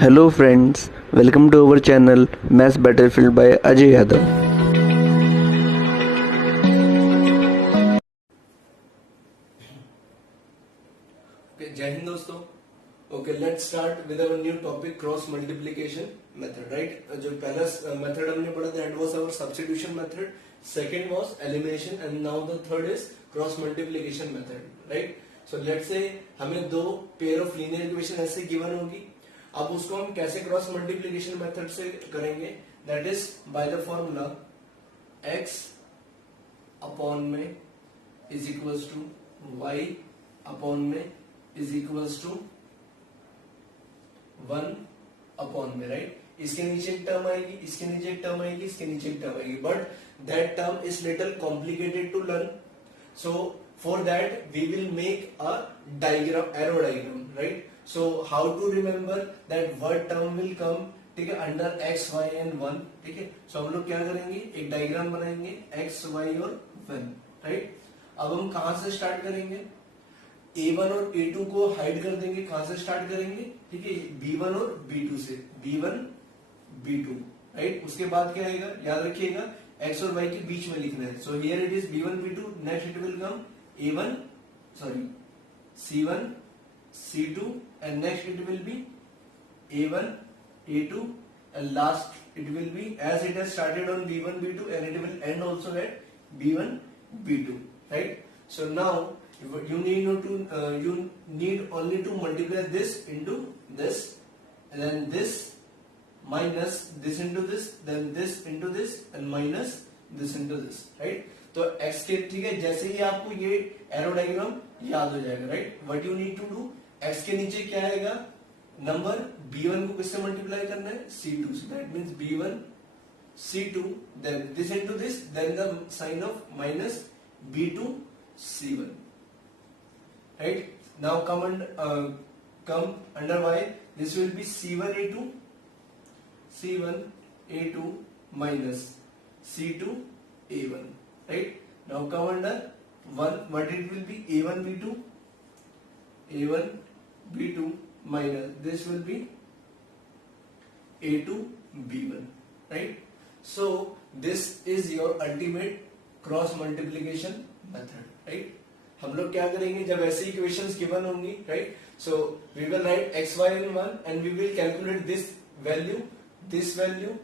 Hello friends, welcome to our channel Maths Battlefield by Ajay Yadav. Okay, Jai Hind दोस्तों. Okay, let's start with our new topic cross multiplication method, right? जो पहला method हमने पढ़ा that was our substitution method. Second was elimination and now the third is cross multiplication method, right? So let's say हमें दो pair of linear equation ऐसे given होगी. अब उसको हम कैसे क्रॉस मल्टीप्लीकेशन मेथड से करेंगे, that is by the formula x upon m is equals to y upon m is equals to 1 upon m, right. इसके नीचे एक टर्म आएगी, इसके नीचे एक टर्म आएगी, इसके नीचे एक टर्म आएगी, but that term is little complicated to learn. So for that we will make a diagram, arrow diagram, right. So how to remember that what term will come, ठीक है, अंडर x, y and 1, ठीक है. So हम लोग क्या करेंगे, एक diagram बनाएंगे x, y और 1, राइट. अब हम कहां से स्टार्ट करेंगे, a1 और a2 को हाइड कर देंगे. कहां से स्टार्ट करेंगे, ठीक है, b1 और b2 से, b1 b2, राइट. उसके बाद क्या आएगा, याद रखिएगा x और y के बीच में लिखना है. So here it is b1 b2, next it will come a1 sorry c1 C2 and next it will be A1, A2 and last it will be as it has started on B1, B2 and it will end also at B1, B2, right? So now you need only to multiply this into this and then this minus this into this, then this into this and minus this into this, right? तो x के, ठीक है, जैसे ही आपको ये arrow diagram याद हो जाएगा, right. What you need to do, x के नीचे क्या आएगा, नंबर b1 को किससे मल्टीप्लाई करना है, c2 से. That means b1 c2 then this into this, then the sign of minus b2 c1, right. Now come under y, this will be c1 a2 minus c2 a1, right. Now come under 1, what it will be, a1 b2 minus this will be a2 b1, right. So this is your ultimate cross multiplication method, right. हम लोग क्या करेंगे, जब ऐसी equations given होंगी, right, so we will write x, y in 1 and we will calculate this value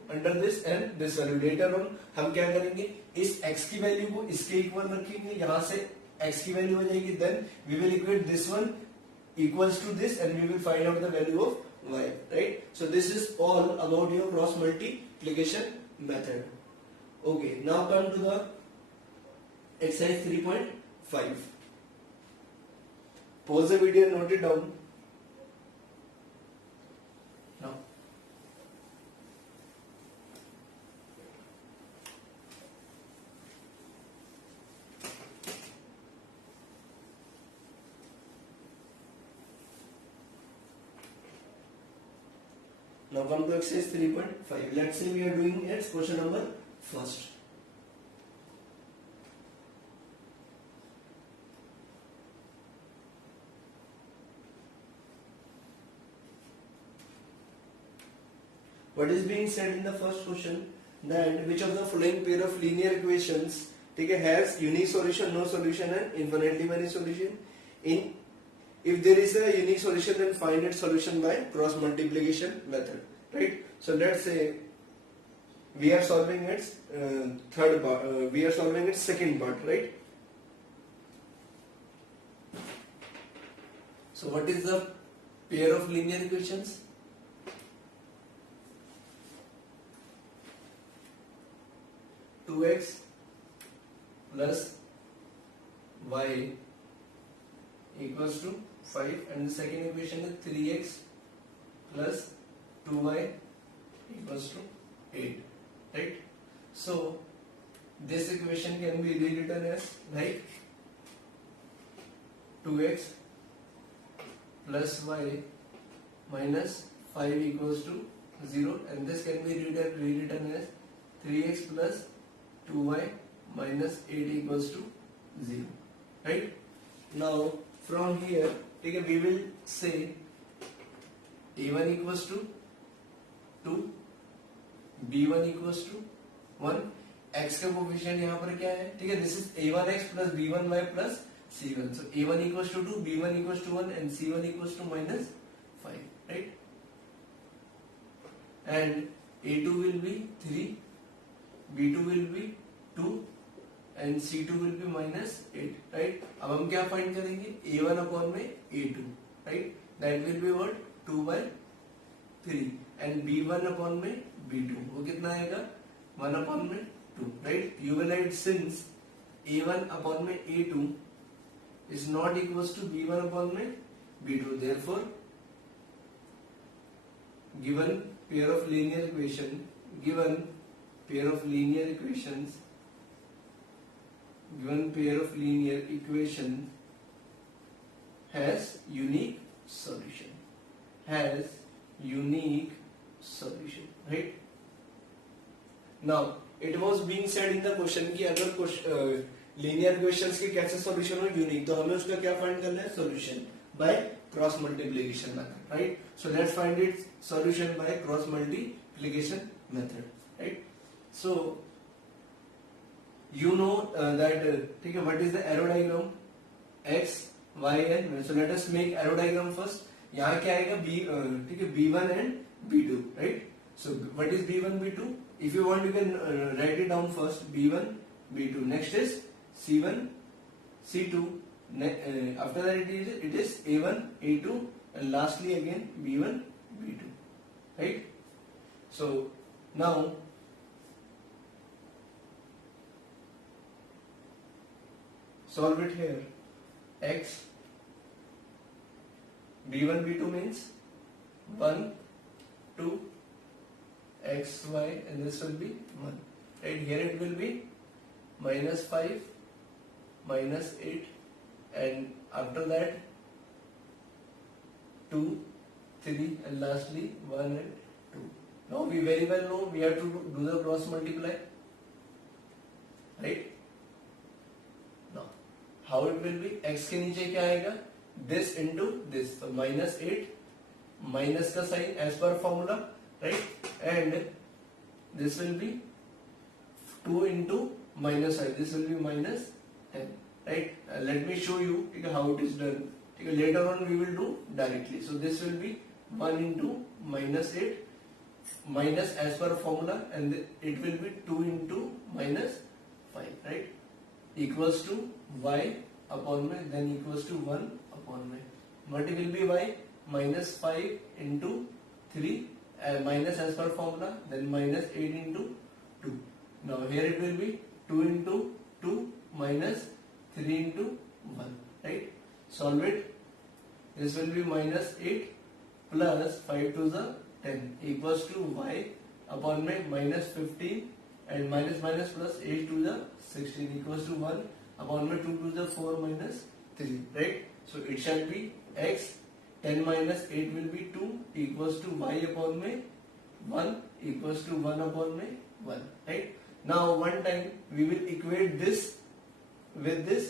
under this and this value. later on हम क्या करेंगे, इस x की वैल्यू को इसके इक्वल रखेंगे, यहां से x की वैल्यू हो जाएगी, then we will equate this one equals to this and we will find out the value of y, right. So this is all about your cross multiplication method. Okay, now come to the exercise 3.5. pause the video and note it down now. Now come to exercise 3.5. Let's say we are doing its question number first. What is being said in the first question, that which of the following pair of linear equations, ठीक है, has unique solution, no solution and infinitely many solution. If there is a unique solution, then find its solution by cross multiplication method, right. So let's say we are solving its third part, we are solving its second part, right. So what is the pair of linear equations, 2x plus y equals to 5 and the second equation is 3x plus 2y equals to 8, right. So this equation can be rewritten as like 2x plus y minus 5 equals to 0 and this can be rewritten as 3x plus 2y minus 8 equals to 0, right. Now from here, okay, we will say a1 equals to 2, b1 equals to 1, x का coefficient यहाँ पर क्या है, ठीक है, this is a1x plus b1y plus c1, so a1 equals to 2, b1 equals to 1 and c1 equals to -5, right, and a2 will be 3, b2 will be 2 and c2 will be -8, right. अब हम क्या find करेंगे, a1 upon में a2, right, that will be what 2/3 and b1 upon में b2, वो कितना आएगा 1 upon में 2, right. You will write since a1 upon में a2 is not equals to b1 upon में b2, therefore given pair of linear equation, given pair of linear equations, given pair of linear equation has unique solution, has unique solution, right. Now it was being said in the question कि अगर linear equations के कैसे solution हो unique, तो हमें उसका क्या find करना है, solution by cross multiplication method, right. So let's find it solution by cross multiplication method, right. So you know that, ठीक है, what is the arrow diagram, x y and, so let us make arrow diagram first. यहाँ क्या आएगा b, ठीक है, b1 and b2, right. So what is b1 b2, if you want you can write it down first, b1 b2, next is c1 c2, after that it is a1 a2 and lastly again b1 b2, right. So now solve it here. X b1 b2 means 1 2 x y and this will be 1, right. Here it will be -5 -8 and after that 2 3 and lastly 1 and 2. Now we very well know we have to do the cross multiply, right. Now how it will be, x के नीचे क्या आएगा, this into this, so -8 minus का sign as per formula, right, and this will be 2 into minus I, this will be -10, right. Let me show you how it is done. Later on we will do directly. So this will be 1 into -8 minus as per formula and it will be 2 into -5, right, equals to y upon में, then equals to 1 upon में. What will be y, -5 into 3 minus as per formula, then -8 into 2. Now here it will be 2 into 2 minus 3 into 1, right. Solve it. This will be -8 plus 5 to the 10 equals to y upon में -15 and minus minus plus 8 to the 16 equals to 1 upon में 2 to the 4 minus 3, right. So it shall be x 10 minus 8 will be 2 equals to y upon में 1 equals to 1 upon में 1, right. Now one time we will equate this with this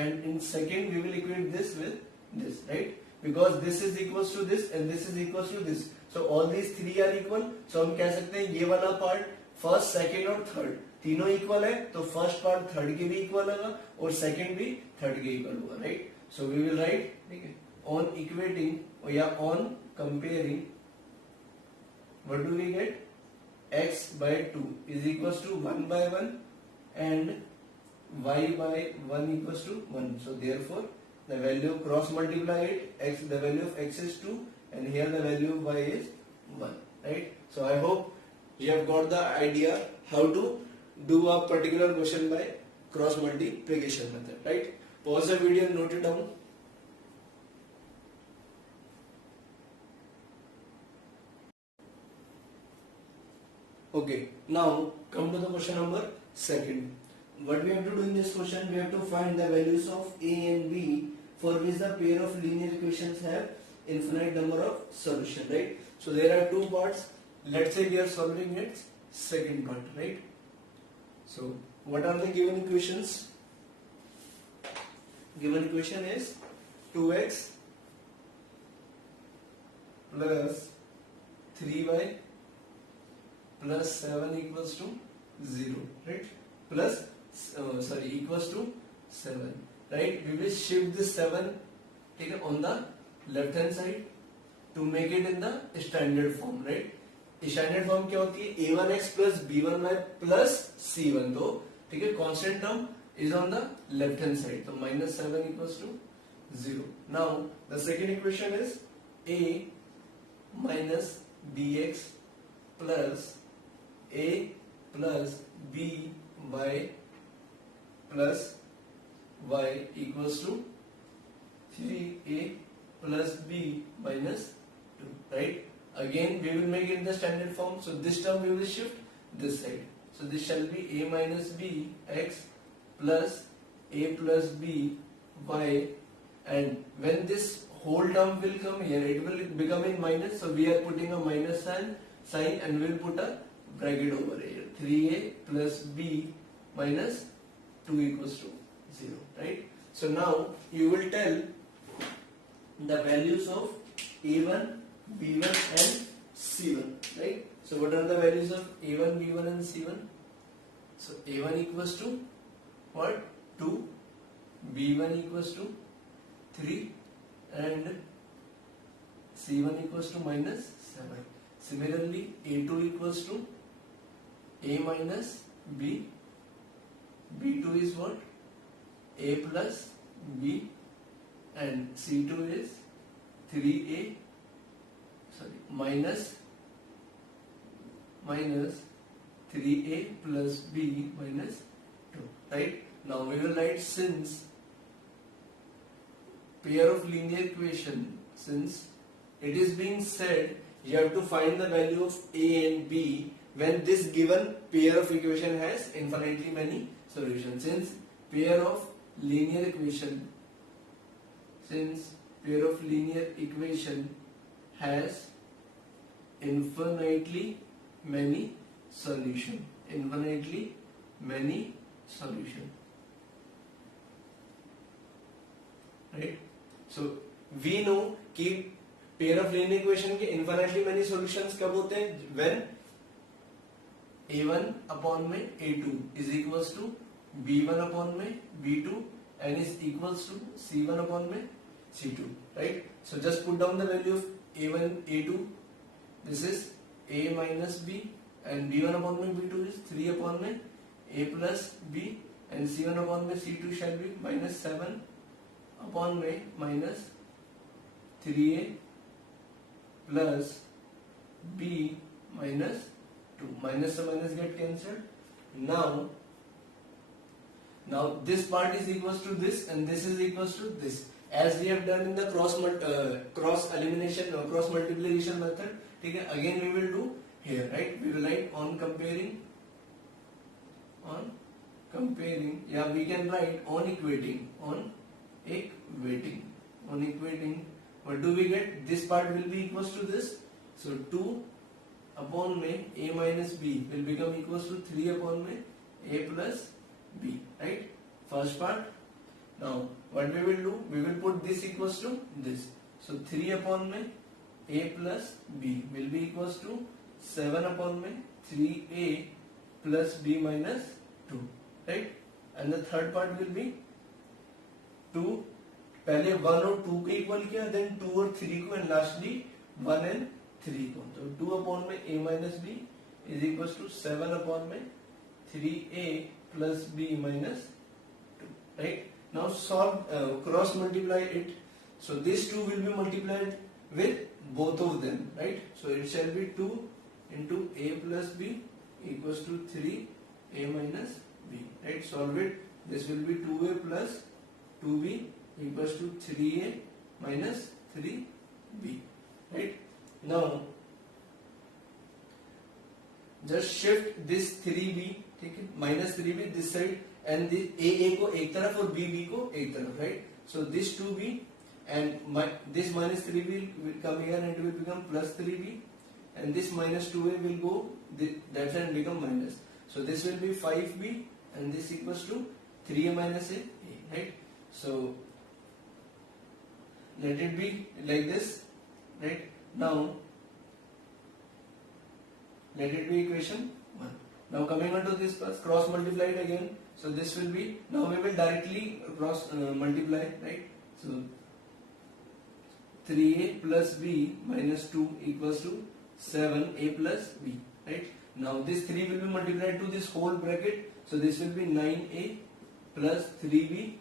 and in second we will equate this with this, right, because this is equals to this and this is equals to this, so all these three are equal. So हम कह सकते हैं ये वाला part first second और third तीनों equal है, तो फर्स्ट पार्ट थर्ड के भी इक्वल होगा और सेकेंड भी थर्ड के इक्वल होगा, right. So we will write, ठीक है, ऑन इक्वेटिंग या on comparing, what do we get, x by 2 is equals to 1 by 1 and y by 1 equals to 1. So therefore the value of cross multiply it, x, the value of x is 2 and here the value of y is 1, right. So I hope you have got the idea how to do a particular question by cross multiplication method, right. Pause the video and note it down. Okay, now come to the question number second. What we have to do in this question, we have to find the values of a and b for which the pair of linear equations have infinite number of solution, right. So there are two parts. Let's say we are solving its second part, right. So what are the given equations? Given equation is 2x plus 3y plus 7 equals to 0, right? Plus equals to 7, right? We will shift this 7, okay, on the left hand side to make it in the standard form, right? Standard form क्या होती है, a1x plus b1y plus c1, तो ठीक है constant term is on the left hand side, so minus 7 equals to 0. Now the second equation is a minus bx plus a plus by plus y equals to 3a plus b minus 2, right? Again we will make it in the standard form, so this term we will shift this side, so this shall be a minus b x plus a plus b y, and when this whole term will come here it will become in minus, so we are putting a minus sign and we will put a bracket over here, 3a plus b minus 2 equals to 0, right? So now you will tell the values of a1, b1 and c1, right? So what are the values of a1, b1 and c1? So a1 equals to what? 2, b1 equals to 3 and c1 equals to minus 7. Similarly a2 equals to a minus b, b2 is what? A plus b, and c2 is 3a minus 3a plus b minus 2, right? Now we will write, since pair of linear equation, since it is being said you have to find the value of a and b when this given pair of equation has infinitely many solutions. Since pair of linear equation has infinitely many solution, right? So we know कि pair of linear equation के infinitely many solutions कब होते हैं, when a1 upon में a2 is equals to b1 upon में b2 and is equals to c1 upon में c2, right? So just put down the value of a1, a2. This is a minus b, and b1 upon में b2 is 3 upon में a plus b, and c1 upon में c2 shall be minus 7 upon में minus 3a plus b minus 2. Minus to minus get cancelled. Now this part is equals to this and this is equals to this, as we have done in the cross elimination or cross multiplication method. ठीक है, again we will do here, right? We will write on comparing, yeah, we can write on equating. What do we get? This part will be equals to this, so 2 upon में a minus b will become equals to 3 upon में a plus b, right? First part. Now what we will do, we will put this equals to this, so 3 upon में a plus b will be equals to 7 upon में 3a plus b minus 2, right? And the third part will be 2, पहले 1 और 2 को equal किया, then 2 और 3 को, and lastly 1 and 3 को, तो 2 upon में a minus b is equals to 7 upon में 3a plus b minus 2, right? Now solve, cross multiply it, so these two will be multiplied with both of them, right? So it shall be 2 into a plus b equals to 3a minus b, right? Solve it. This will be 2a plus 2b equals to 3a minus 3b, right? Now just shift this 3b, ठीक है, minus 3b this side, and this a को एक तरफ और b को एक तरफ, right? So this 2b and this minus 3b will come here and it will become plus 3b, and this minus 2a will go that side and become minus. So this will be 5b and this equals to 3a minus a, right? So let it be like this, right? Now let it be equation 1. Now coming on to this cross multiply it again. So this will be, now we will directly cross multiply, right? So 3a plus b minus 2 equals to 7a plus b, right? Now this 3 will be multiplied to this whole bracket. So this will be 9a plus 3b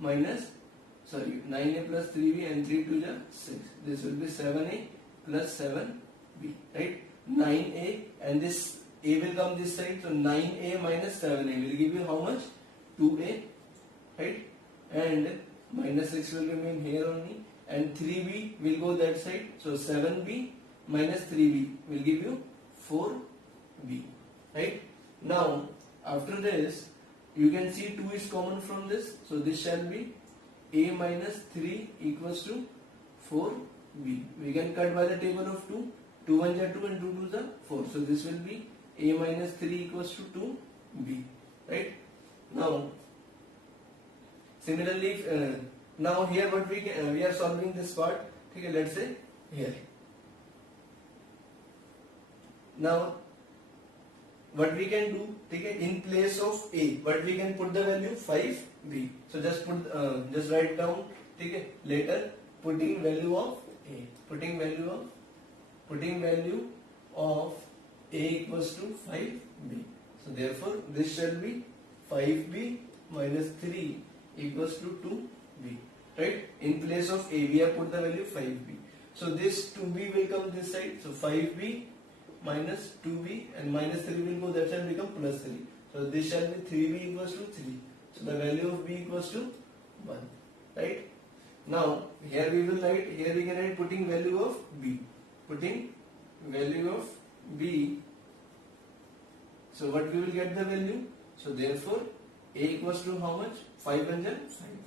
minus, 9a plus 3b and 3 to the 6. This will be 7a plus 7b, right? 9a and this a will come this side. So 9a minus 7a will give you how much? 2a, right? And minus 6 will remain here only. And 3b will go that side. So 7b minus 3b will give you 4b, right? Now after this you can see 2 is common from this. So this shall be a minus 3 equals to 4b. We can cut by the table of 2. 2 1 are 2 and 2 2 are 4. So this will be a minus 3 equals to 2b, right? Now similarly, now here what we are solving this part. Okay, let's say here. Now what we can do, okay, in place of a, what we can put the value 5b. So just write down, okay, later putting value of a, putting value of a equals to 5b. So therefore this shall be 5b minus 3 equals to 2b, right? In place of a we have put the value 5b. So this 2b will come this side. So 5b minus 2b and minus 3 will go that side, become plus 3. So this shall be 3b equals to 3. So the value of b equals to 1, right? Now here we will write, here we can write putting value of b, putting value of b. So what we will get the value? So therefore a equals to how much? 5 and 5.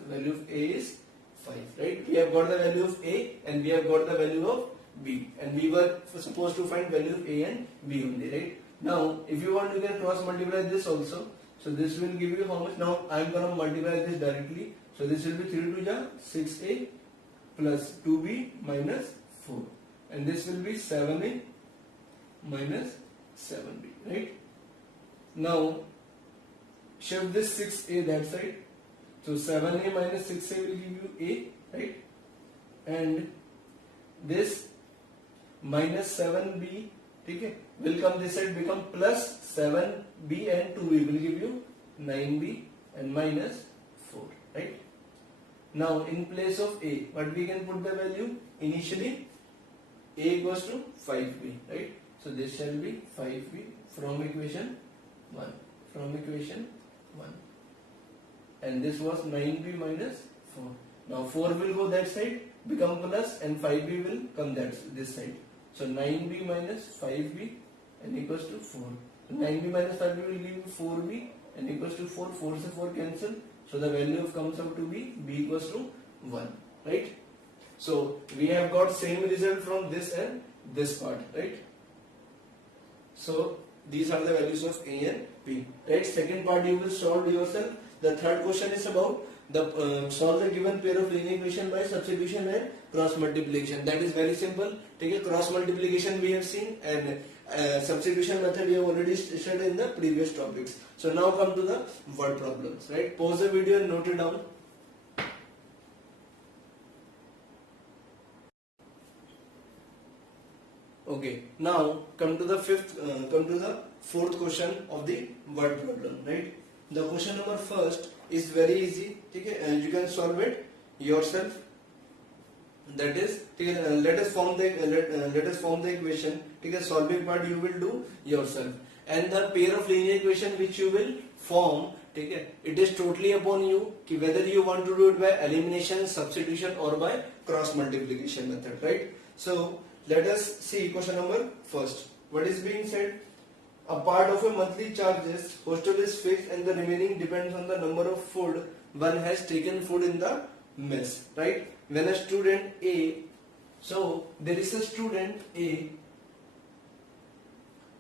The value of a is 5, right? We have got the value of a and we have got the value of b, and we were supposed to find value of a and b only, right? Now if you want, you can cross multiply this also. So this will give you how much? Now I am going to multiply this directly. So this will be 3 to the 6a plus 2b minus 4, and this will be 7a minus 7b, right? Now shift this 6a that side. So 7a minus 6a will give you a, right? And this minus 7b, okay, will come this side, become plus 7b and 2b will give you 9b and minus 4, right? Now in place of a, what we can put the value? Initially a equals to 5b, right? So this shall be 5b from equation 1, from equation 1, and this was 9b minus 4. Now 4 will go that side, become plus, and 5b will come this side. So 9b minus 5b and equals to 4. So 9b minus 5b will give you 4b and equals to 4. 4 से 4 cancel. So the value of comes out to be b equals to 1, right? So we have got same result from this and this part, right? So these are the values of a and b, right? Second part you will solve yourself. The third question is about the solve the given pair of linear equation by substitution and cross multiplication. That is very simple. Take a cross multiplication we have seen, and substitution method we have already studied in the previous topics. So now come to the word problems, right? Pause the video and note it down. Okay, now come to the fourth question of the word problem, right? The question number first is very easy, okay, and you can solve it yourself. That is, let us form the equation. Okay, solving part you will do yourself, and the pair of linear equation which you will form, okay, it is totally upon you whether you want to do it by elimination, substitution, or by cross multiplication method, right? So let us see question number first. What is being said? A part of a monthly charges, hostel is fixed and the remaining depends on the number of food one has taken food in the mess, right? When a student A, so there is a student A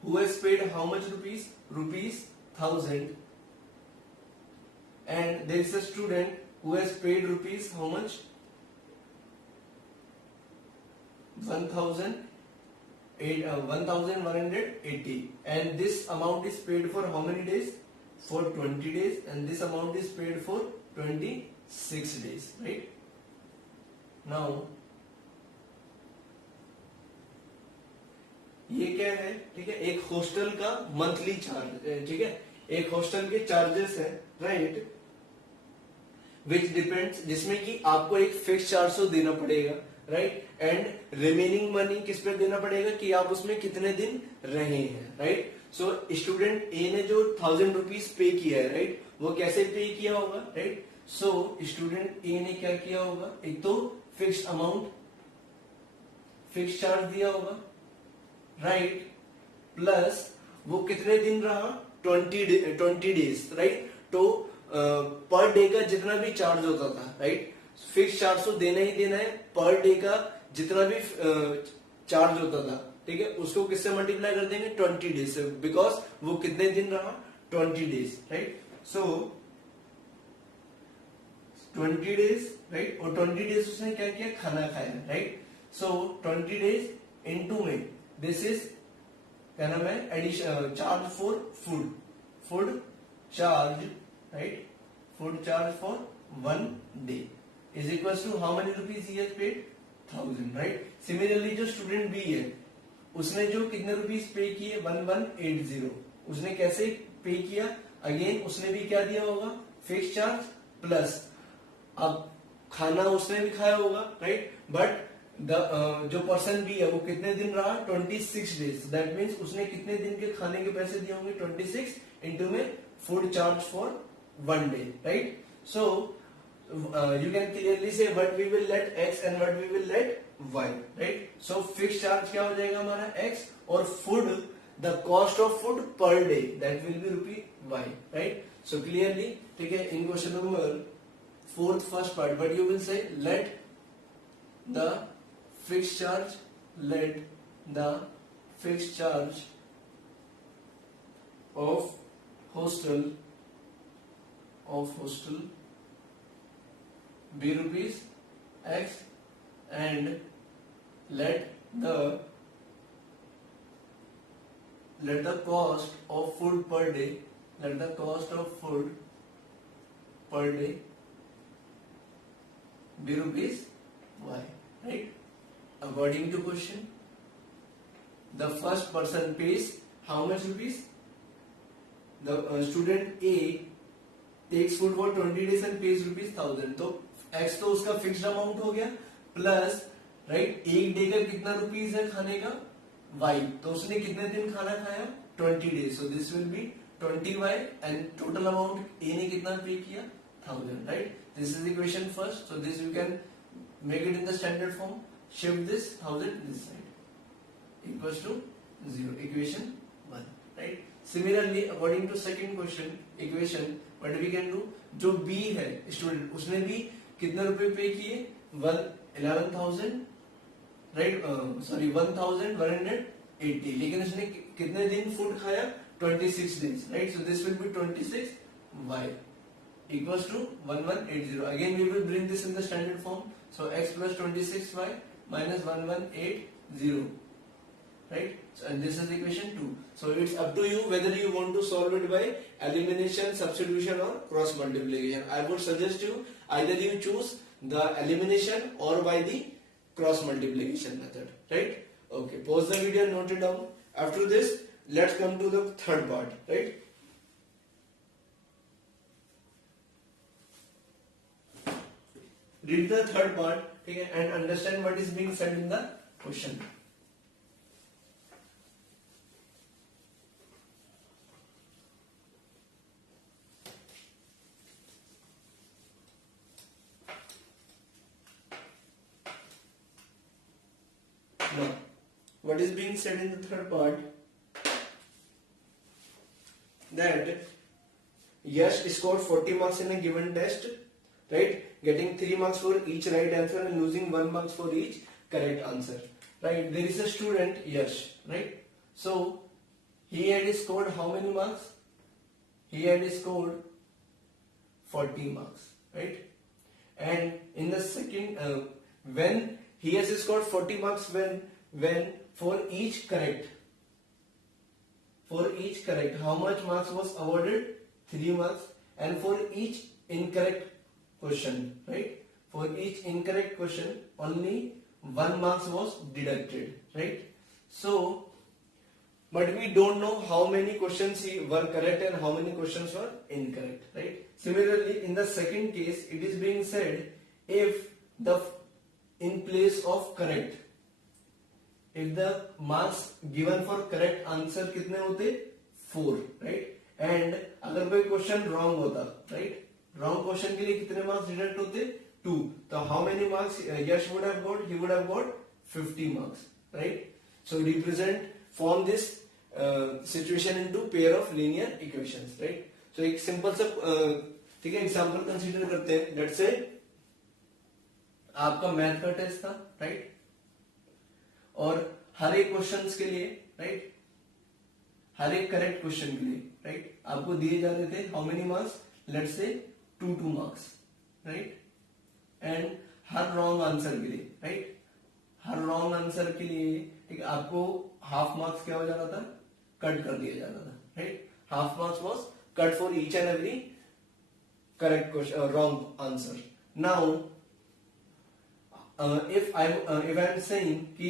who has paid how much rupees? Rupees 1000. And there is a student who has paid rupees how much? 1000. 1180, and this amount is paid for how many days? For 20 days, and this amount is paid for 26 days, right? Now ये क्या है? ठीक है, एक hostel का monthly charge, ठीक है, एक हॉस्टल के चार्जेस है, राइट, विच डिपेंड्स, जिसमें कि आपको एक फिक्स चार्ज तो देना पड़ेगा, राइट, एंड रिमेनिंग मनी किस पे देना पड़ेगा कि आप उसमें कितने दिन रहे हैं, राइट. सो स्टूडेंट ए ने जो 1000 रुपीज पे किया है, राइट, वो कैसे पे किया होगा, राइट. सो स्टूडेंट ए ने क्या किया होगा? एक तो फिक्स अमाउंट, फिक्स चार्ज दिया होगा, राइट, प्लस वो कितने दिन रहा? 20 डेज, राइट. तो पर डे का जितना भी चार्ज होता था, राइट, फिक्स चार्ज तो देना ही देना है. पर डे का जितना भी चार्ज होता था, ठीक है, उसको किससे मल्टीप्लाई कर देंगे? 20 डेज से, बिकॉज वो कितने दिन रहा? 20 days, right. So 20 days, right, और 20 डेज उसने क्या किया? खाना खाया, राइट. सो 20 डेज इनटू में दिस इज क्या नाम है? Addition charge for food, food charge, right, food charge for 1 day is equal to how many rupees he has paid? 1000, right. Similarly जो स्टूडेंट बी है, उसने जो कितने रुपीज पे किए? 1180. उसने कैसे पे किया? अगेन उसने भी क्या दिया होगा? फिक्स चार्ज प्लस, अब खाना उसने भी खाया होगा, राइट, बट जो पर्सन भी है वो कितने दिन रहा? 26 डेज. दैट मीन्स उसने कितने दिन के खाने के पैसे दिए होंगे? 26 इंटू में food charge for 1 day, right. So you can clearly say what we will let x and what we will let y, right. So fixed charge क्या हो जाएगा हमारा? x, और food, the cost of food per day, that will be rupee y, right. So clearly, ठीक है, in question number 4th first part, but you will say let the fixed charge, let the fixed charge of hostel be rupees x, and let the cost of food per day, let the cost of food per day be rupees y, right. According to question, the first person pays how much rupees? The student A takes food for 20 days and pays rupees 1000. तो x तो उसका fixed amount हो गया, plus, right, एक day का कितना rupees है खाने का? y. तो उसने कितने दिन खाना खाया? 20 days. So this will be 20y, and total amount A ने कितना पे किया? 1000, right. This is equation first. So this you can make it in the standard form. Shift this 1000 this side equals to 0. Equation 1, right. Similarly according to second question equation, what we can do, जो B है student, उसने भी कितने रुपए पे किए? 11,000, right, sorry 1180, लेकिन उसने कितने दिन फूड खाया? 26 days, right. So this will B 26y equals to 1180. Again we will bring this in the standard form. So x plus 26y minus 1180, right. So, and this is equation 2. So it's up to you whether you want to solve it by elimination, substitution, or cross multiplication. I would suggest you either you choose the elimination or by the cross multiplication method, right. Okay, pause the video and note it down. After this, let's come to the third part, right. Read the third part, okay, and understand what is being said in the question. Now, what is being said in the third part? That Yash scored 40 marks in a given test, right? Getting 3 marks for each right answer and losing 1 mark for each correct answer, right? There is a student Yash, right? So he had scored how many marks? He had scored 40 marks, right? And in the second, when he has scored 40 marks, when when for each correct how much marks was awarded? 3 marks. And for each incorrect question, right? For each incorrect question only 1 marks was deducted, right? So but we don't know how many questions were correct and how many questions were incorrect, right? Similarly, in the second case, it is being said if the in place of correct, if the marks given for correct answer कितने होते? 4, right? And अगर कोई question wrong होता, right? Wrong question के लिए कितने marks deduct होते? 2. So how many marks Yash would have got? He would have got 50 marks, right? So represent form this situation into pair of linear equations, right? So एक simple सा ठीक है example consider करते हैं. Let's say आपका math का test था, right? और हर एक क्वेश्चंस के लिए, right? हर एक करेक्ट क्वेश्चन के लिए, राइट? आपको दिए जा रहे थे how many marks? Let's say 2 marks, right? And her wrong answer के लिए, राइट? हर रॉन्ग आंसर के लिए ठीक है आपको हाफ मार्क्स क्या हो जाना था? कट कर दिया जाना था, right? Half marks was cut for each and every correct question wrong answer. Now if I am saying कि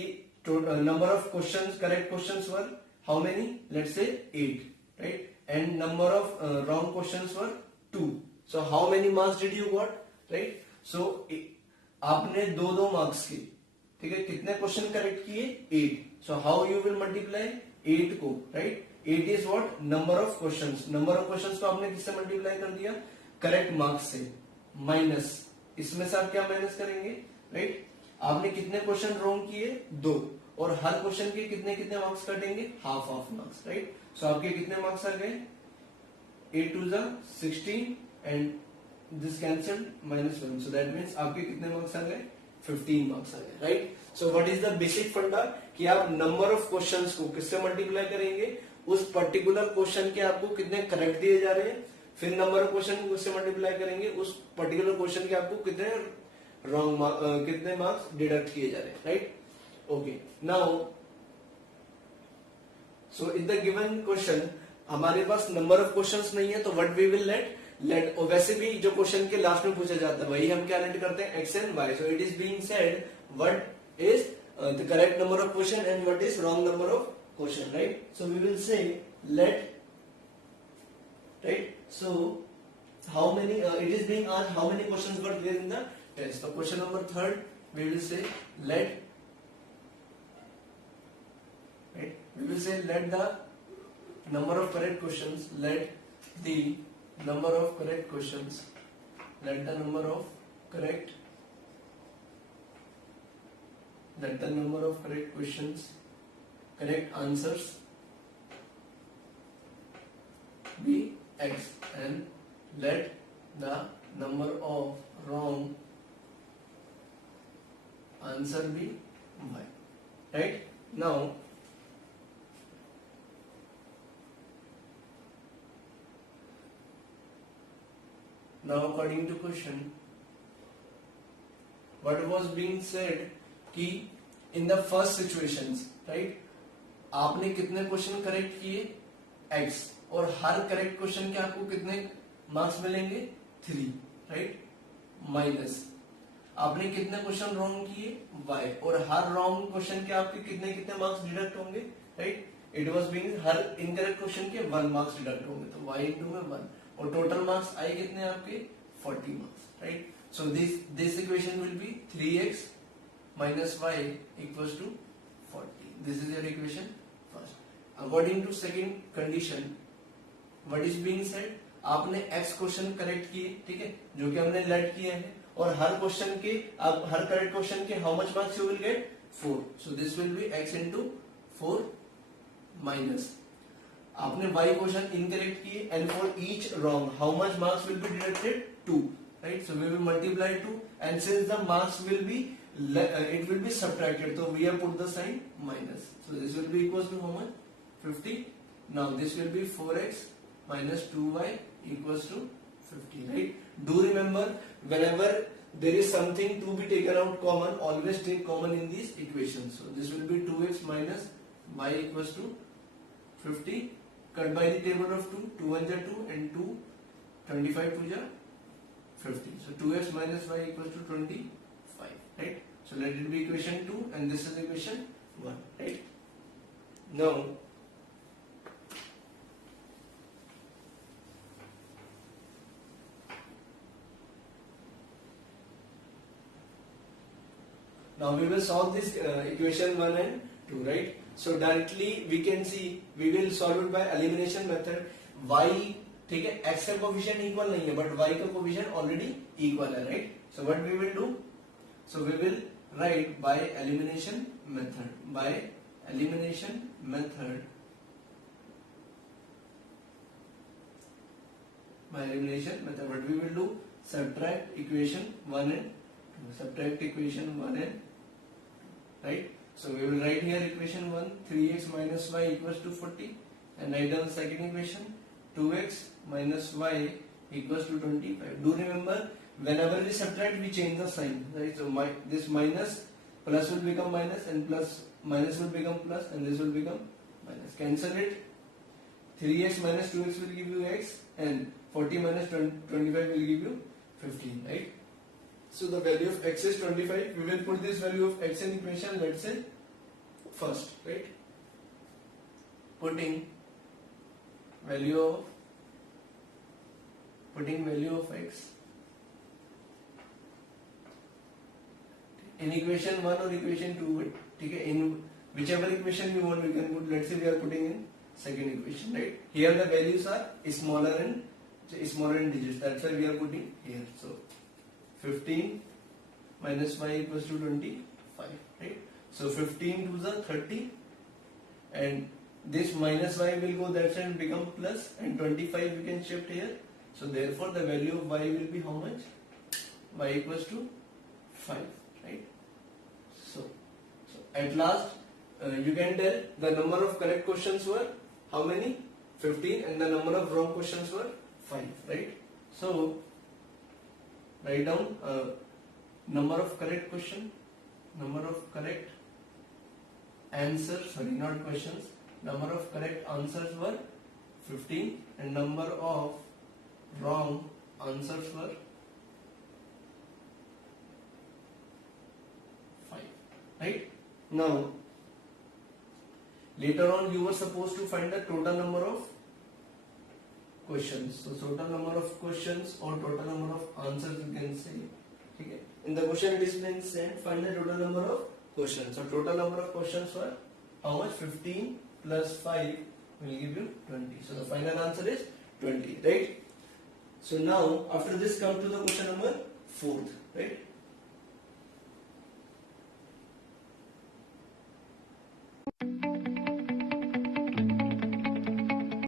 number of questions, correct questions were how many? Let's say 8, right? And number of wrong questions were 2. So how many marks did you got, right? So आपने 2 marks के, ठीक है, कितने question correct किए? 8. So how you will multiply 8 को, right? 8 is what? Number of questions. Number of questions को आपने किससे मल्टीप्लाई कर दिया? करेक्ट मार्क्स से, माइनस इसमें से आप क्या माइनस करेंगे, राइट? आपने कितने क्वेश्चन रॉन्ग किए? 2. और हर क्वेश्चन के कितने कितने मार्क्स कटेंगे? Half marks, right? सो आपके कितने मार्क्स आ गए? 8 2 16 and this cancelled -1. So that means आपके कितने मार्क्स आ गए? 15 मार्क्स आ गए, right? So what is the basic फंडा कि आप नंबर ऑफ क्वेश्चंस को किससे मल्टीप्लाई करेंगे? उस पर्टिकुलर क्वेश्चन के आपको कितने करेक्ट दिए जा रहे हैं, फिर नंबर ऑफ क्वेश्चन को किससे मल्टीप्लाई करेंगे? उस पर्टिकुलर क्वेश्चन के आपको कितने रॉन्ग कितने मार्क्स डिडक्ट किए जा रहे हैं, right? Okay, now so in the given question हमारे पास नंबर ऑफ क्वेश्चंस नहीं है, तो व्हाट वी विल लेट वैसे भी जो क्वेश्चन के लास्ट में पूछा जाता है वही हम क्या लेट करते हैं? X and Y. So it is being said what is the correct number of question and what is wrong number of question, right? So we will say let, right? So how many it is being asked how many questions were there in the test. So question number 3 we will say let, right? We will say let the number of correct questions, let the number of correct questions, let the number of correct questions, correct answers be x and let the number of wrong answer be y, right? Now according to question what was being said कि in the first situations, right? आपने कितने question correct किए? x. और हर correct question के आपको कितने marks मिलेंगे? 3, right? Minus आपने कितने क्वेश्चन रॉन्ग किए? y. और हर रॉन्ग क्वेश्चन के आपके कितने कितने मार्क्स डिडक्ट होंगे, right? It was being her incorrect question के 1 मार्क्स डिडक्ट होंगे, तो y इनटू में 1 और टोटल मार्क्स आए कितने आपके? 40 marks, right? So this equation will be 3x minus y equals to 40. This is your equation first. According to second condition, what is being said? आपने x question correct किए, ठीक है, जो कि हमने लेट किए हैं, और हर क्वेश्चन के आप हर करेक्ट क्वेश्चन के how much marks you will get? 4. So this will B x into 4 minus आपने y क्वेश्चन इनकरेक्ट किए and for each wrong how much marks will be deducted? 2, right? So we will multiply 2 and since the marks will be it will be subtracted, so we have put the sign minus. So this will be equals to how much? 50. Now this will be 4x minus 2y equals to 50, right? Do remember whenever there is something to be taken out common, always take common in these equations. So this will be 2x minus y equals to 50. Cut by the table of 2, 2 1 are 2 and 2, 25 2 are 50. So 2x minus y equals to 25, right? So let it be equation 2 and this is equation 1, right? Now we will solve this equation 1 and 2, right? So directly we can see we will solve it by elimination method. Y ठीक है, x का coefficient equal नहीं है but y का coefficient already equal है, right? So what we will do, so we will write by elimination method, by elimination method, by elimination method what we will do, subtract equation 1 and 2, subtract equation 1 and 2, right? So we will write here equation 1, 3x minus y equals to 40, and write down the second equation, 2x minus y equals to 25. Do remember, whenever we subtract we change the sign, right? So this minus plus will become minus and plus minus will become plus and this will become minus. Cancel it. 3x minus 2x will give you x and 40 minus 25 will give you 15, right? So the value of x is 25. We will put this value of x in equation, let's say first, right? Putting value of x in equation 1 or equation 2, ठीक है? In whichever equation you want, we can put. Let's say we are putting in second equation, right? Here the values are smaller in digits. That's why we are putting here. So 15 minus y equals to 25, right? So 15 to the 30, and this minus y will go that side and become plus, and 25 we can shift here. So therefore the value of y will be how much? Y equals to 5, right? So at last you can tell the number of correct questions were how many? 15, and the number of wrong questions were 5, right? So write down number of correct question, number of correct answers, sorry, not questions, number of correct answers were 15 and number of wrong answers were 5, right? Now later on you were supposed to find the total number of questions. So total number of questions or total number of answers you can say. Okay. In the question it is been said find the total number of questions. So total number of questions were how much? 15 plus 5 will give you 20. So the final answer is 20, right? So now after this come to the question number 4th, right?